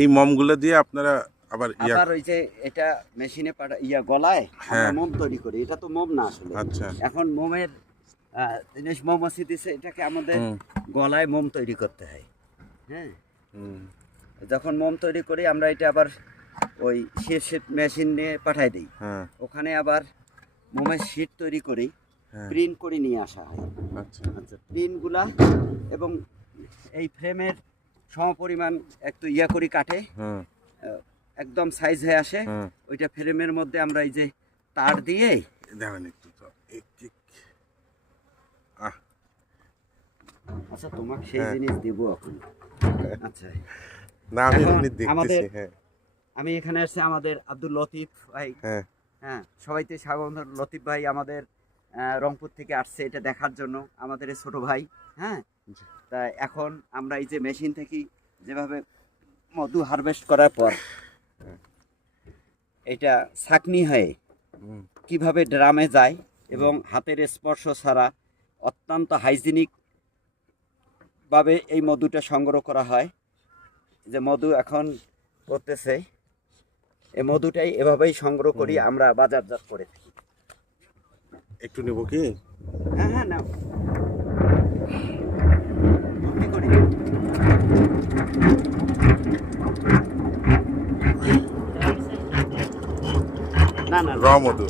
এই মমগুলো দিয়ে আপনারা আবার আবার ওই যে এটা মেশিনে গলায় আমরা মোম তৈরি করি। এটা তো মোম না আসলে। আচ্ছা। এখন মোমের জিনিস মৌমাছি দিছে, এটাকে আমাদের গলায় মোম তৈরি করতে হয়। হ্যাঁ, যখন মোম তৈরি করি আমরা এটা আবার ওই শীট মেশিন নিয়ে পাঠাই দিই। ওখানে আবার মোমের শীট তৈরি করি, প্রিন্ট করে নিয়ে আসা হয়। আচ্ছা, প্রিন্টগুলা এবং এই ফ্রেমের সমপরিমাণ একটু করি কাটে, একদম সাইজ হয়ে আসে। ওইটা ফ্রেমের মধ্যে আমরা এই যে তার দিয়ে আচ্ছা তোমাকে সেই জিনিস দিব এখন। আচ্ছা, আমি এখানে আসছি আমাদের আব্দুল লতিফ ভাই। হ্যাঁ, সবাইতে স্বাগত। লতিফ ভাই আমাদের রংপুর থেকে আসছে এটা দেখার জন্য, আমাদের ছোট ভাই। হ্যাঁ, তা এখন আমরা এই যে মেশিন থেকে যেভাবে মধু হারভেস্ট করার পর এটা ছাঁকনি হয়ে কিভাবে ড্রামে যায় এবং হাতের স্পর্শ ছাড়া অত্যন্ত হাইজিনিক ভাবে এই মধুটা সংগ্রহ করা হয়। যে মধু এখন করতেছে, এই মধুটাই এভাবেই সংগ্রহ করি আমরা বাজারজাত করে থাকি। একটু নেব কি? হ্যাঁ হ্যাঁ, নাও। কি করি? না না, র মধু।